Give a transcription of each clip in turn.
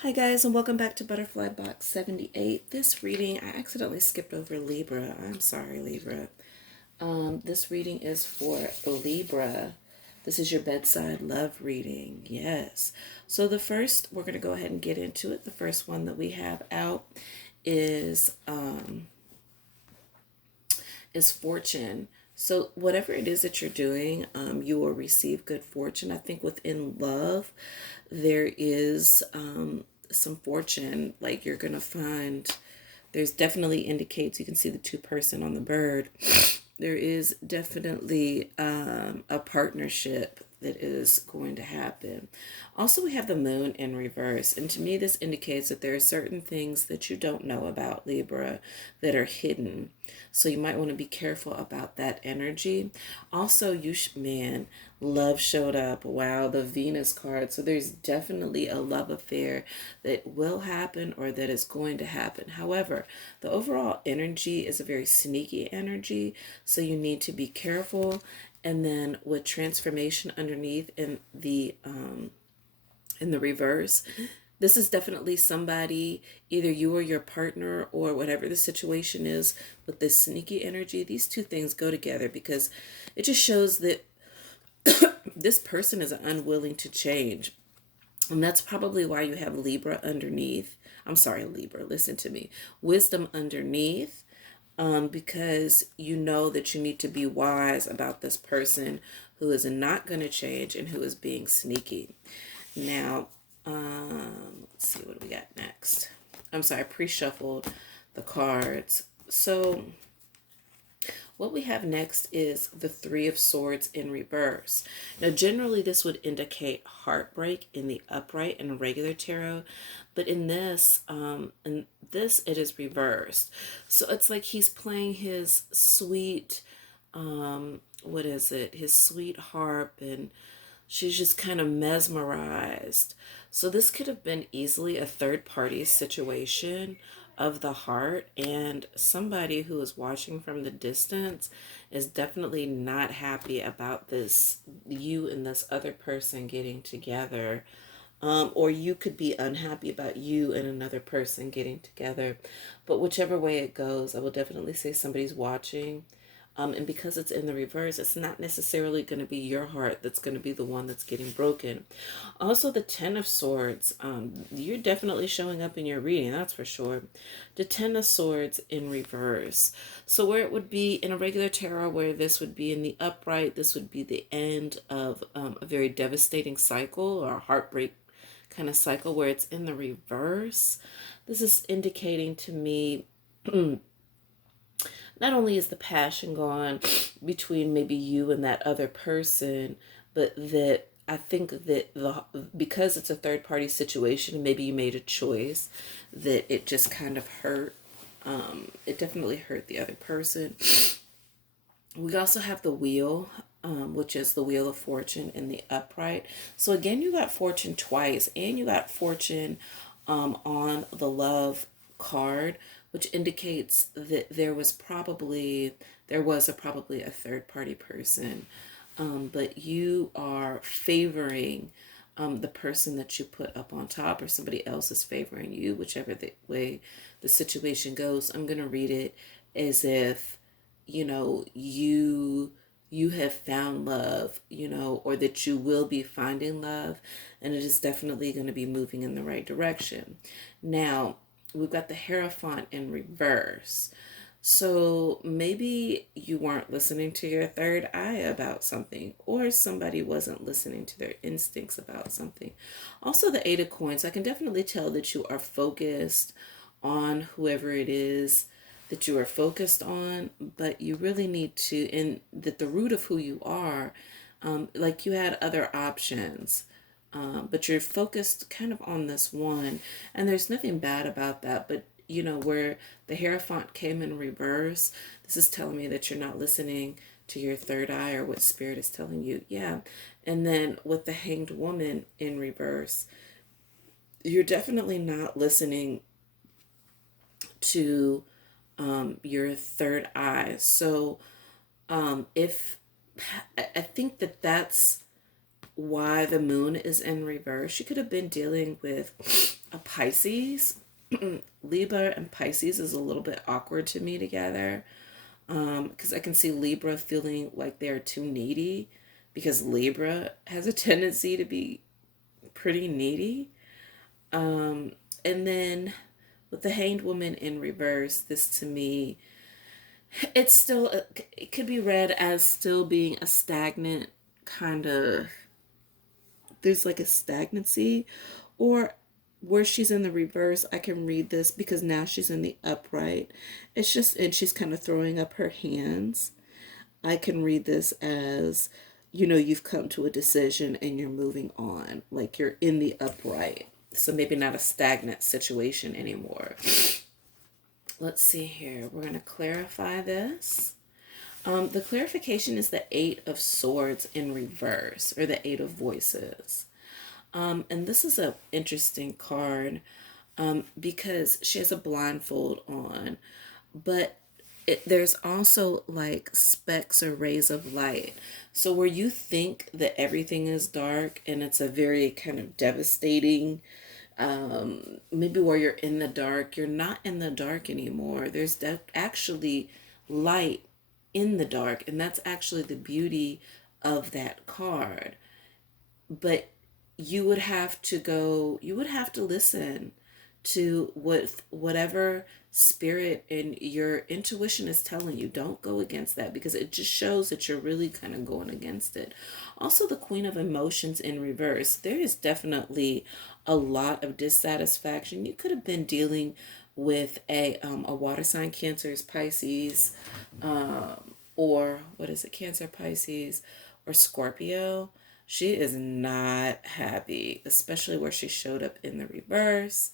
Hi guys, and welcome back to Butterfly Box 78. This reading, I accidentally skipped over Libra. I'm sorry, Libra. This reading is for Libra. This is your bedside love reading. Yes. So the first, we're going to go ahead and get into it. The first one that we have out is fortune. So whatever it is that you're doing, you will receive good fortune. I think within love, there is some fortune. Like you're gonna find, there's definitely indicates, you can see the two-person on the bird. There is definitely a partnership that is going to happen. Also, we have the moon in reverse, and to me this indicates that there are certain things that you don't know about, Libra, that are hidden. So you might want to be careful about that energy. Also, man, love showed up. Wow, the Venus card. So there's definitely a love affair that will happen or that is going to happen. However, the overall energy is a very sneaky energy, so you need to be careful. And then with transformation underneath in the reverse, this is definitely somebody, either you or your partner or whatever the situation is with this sneaky energy. These two things go together because it just shows that this person is unwilling to change. And that's probably why you have Libra underneath. I'm sorry, Libra, listen to me. Wisdom underneath, because you know that you need to be wise about this person who is not going to change and who is being sneaky. Now, let's see what we got next. I'm sorry, I pre-shuffled the cards. So what we have next is the Three of Swords in reverse. Now, generally, this would indicate heartbreak in the upright and regular tarot, but in this, it is reversed. So it's like he's playing his sweet, what is it? His sweet harp, and she's just kind of mesmerized. So this could have been easily a third party situation of the heart, and somebody who is watching from the distance is definitely not happy about this, you and this other person getting together. Or you could be unhappy about you and another person getting together. But whichever way it goes, I will definitely say somebody's watching. And because it's in the reverse, it's not necessarily going to be your heart that's going to be the one that's getting broken. Also, the Ten of Swords, you're definitely showing up in your reading, that's for sure. The Ten of Swords in reverse. So where it would be in a regular tarot, where this would be in the upright, this would be the end of a very devastating cycle or a heartbreak kind of cycle. Where it's in the reverse, this is indicating to me not only is the passion gone between maybe you and that other person, but that I think that because it's a third party situation, maybe you made a choice that it just kind of hurt. It definitely hurt the other person. We also have the wheel, which is the wheel of fortune in the upright. So again, you got fortune twice, and you got fortune on the love card, which indicates that there was probably a third party person, but you are favoring the person that you put up on top, or somebody else is favoring you, whichever the way the situation goes. I'm going to read it as if, you have found love, or that you will be finding love, and it is definitely going to be moving in the right direction. Now, we've got the Hierophant in reverse. So maybe you weren't listening to your third eye about something, or somebody wasn't listening to their instincts about something. Also, the Eight of Coins, I can definitely tell that you are focused on whoever it is that you are focused on, but you really need to, and that the root of who you are, like you had other options, but you're focused kind of on this one, and there's nothing bad about that. But where the Hierophant came in reverse, this is telling me that you're not listening to your third eye or what spirit is telling you. Yeah. And then with the Hanged Woman in reverse, you're definitely not listening to your third eye. So if I think that that's why the moon is in reverse. You could have been dealing with a Pisces. Libra and Pisces is a little bit awkward to me together, because I can see Libra feeling like they're too needy, because Libra has a tendency to be pretty needy. Um, and then with the Hanged Woman in reverse, this to me, it's still, it could be read as still being a stagnant kind of, there's like a stagnancy, or where she's in the reverse, I can read this because now she's in the upright. It's just, and she's kind of throwing up her hands. I can read this as, you've come to a decision and you're moving on, like you're in the upright. So maybe not a stagnant situation anymore. Let's see here. We're going to clarify this. The clarification is the Eight of Swords in reverse, or the Eight of Voices. And this is an interesting card, because she has a blindfold on, but there's also like specks or rays of light. So where you think that everything is dark and it's a very kind of devastating, maybe where you're in the dark, you're not in the dark anymore. There's actually light in the dark, and that's actually the beauty of that card. But you would have to listen to whatever spirit and your intuition is telling you. Don't go against that, because it just shows that you're really kind of going against it. Also, the Queen of Emotions in reverse, there is definitely a lot of dissatisfaction. You could have been dealing with a water sign, Cancer's, Pisces, or what is it, Cancer, Pisces, or Scorpio. She is not happy, especially where she showed up in the reverse.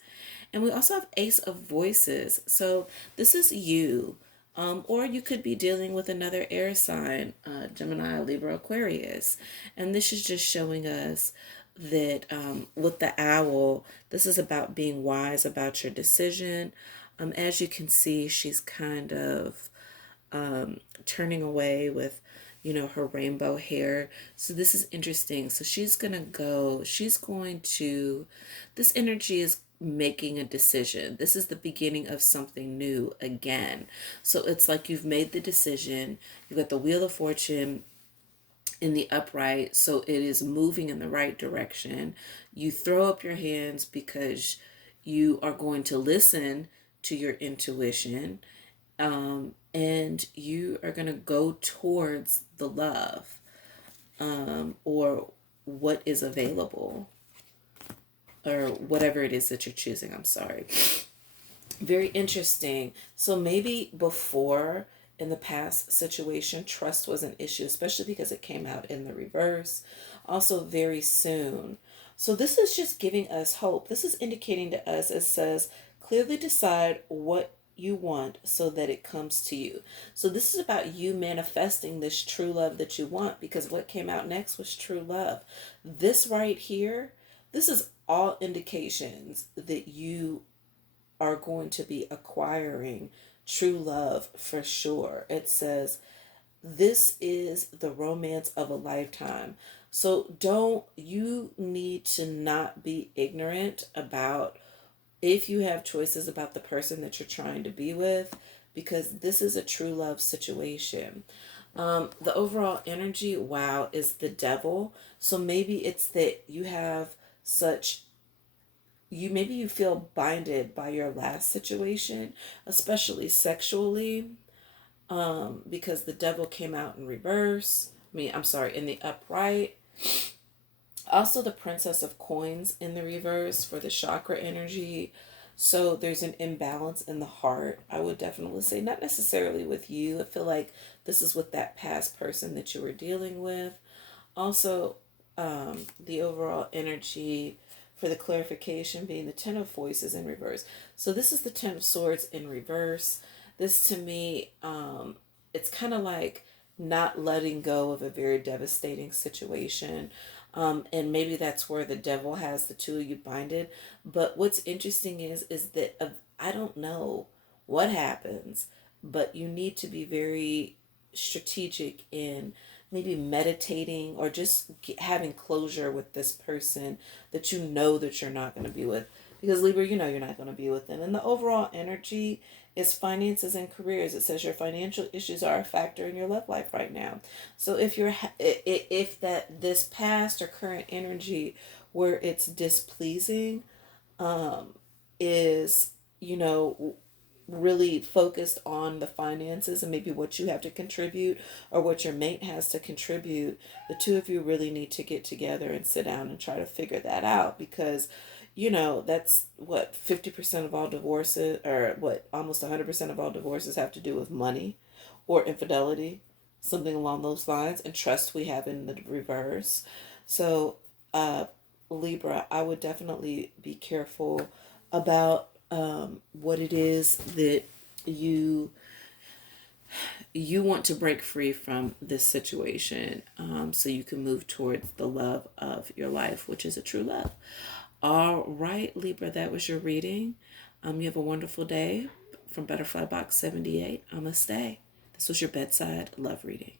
And we also have Ace of Voices. So this is you. Or you could be dealing with another air sign, Gemini, Libra, Aquarius. And this is just showing us that, with the owl, this is about being wise about your decision. As you can see, she's kind of, turning away with, her rainbow hair. So this is interesting. So she's going to, this energy is making a decision. This is the beginning of something new again. So it's like you've made the decision. You've got the Wheel of Fortune in the upright, so it is moving in the right direction. You throw up your hands because you are going to listen to your intuition, and you are going to go towards the love, or what is available, or whatever it is that you're choosing. I'm sorry. Very interesting. So maybe before, in the past situation, trust was an issue, especially because it came out in the reverse. Also, very soon. So this is just giving us hope. This is indicating to us, it says, clearly decide what you want so that it comes to you. So this is about you manifesting this true love that you want, because what came out next was true love. This right here, this is all indications that you are going to be acquiring true love for sure. It says, this is the romance of a lifetime. So you need to not be ignorant about if you have choices about the person that you're trying to be with, because this is a true love situation. The overall energy, wow, is the devil. So maybe it's that you have such, maybe you feel binded by your last situation, especially sexually, because the devil came out in reverse. I'm sorry, in the upright. Also, the Princess of Coins in the reverse for the chakra energy. So there's an imbalance in the heart. I would definitely say, not necessarily with you. I feel like this is with that past person that you were dealing with. Also, the overall energy for the clarification being the Ten of Voices in reverse. So this is the Ten of Swords in reverse. This to me, it's kind of like not letting go of a very devastating situation. And maybe that's where the devil has the two of you binded. But what's interesting is that, I don't know what happens, but you need to be very strategic in maybe meditating, or just having closure with this person that you know that you're not going to be with. because Libra, you know you're not going to be with them. And the overall energy is finances and careers. It says your financial issues are a factor in your love life right now. So if that this past or current energy where it's displeasing, um, is, you know, really focused on the finances and maybe what you have to contribute or what your mate has to contribute, the two of you really need to get together and sit down and try to figure that out, because you know that's what 50% of all divorces, or what, almost 100% of all divorces have to do with money or infidelity, something along those lines, and trust we have in the reverse. So uh Libra, I would definitely be careful about what it is that you you want to break free from this situation, so you can move towards the love of your life, which is a true love. All right, Libra, that was your reading. You have a wonderful day. From Butterfly Box 78, Namaste. This was your bedside love reading.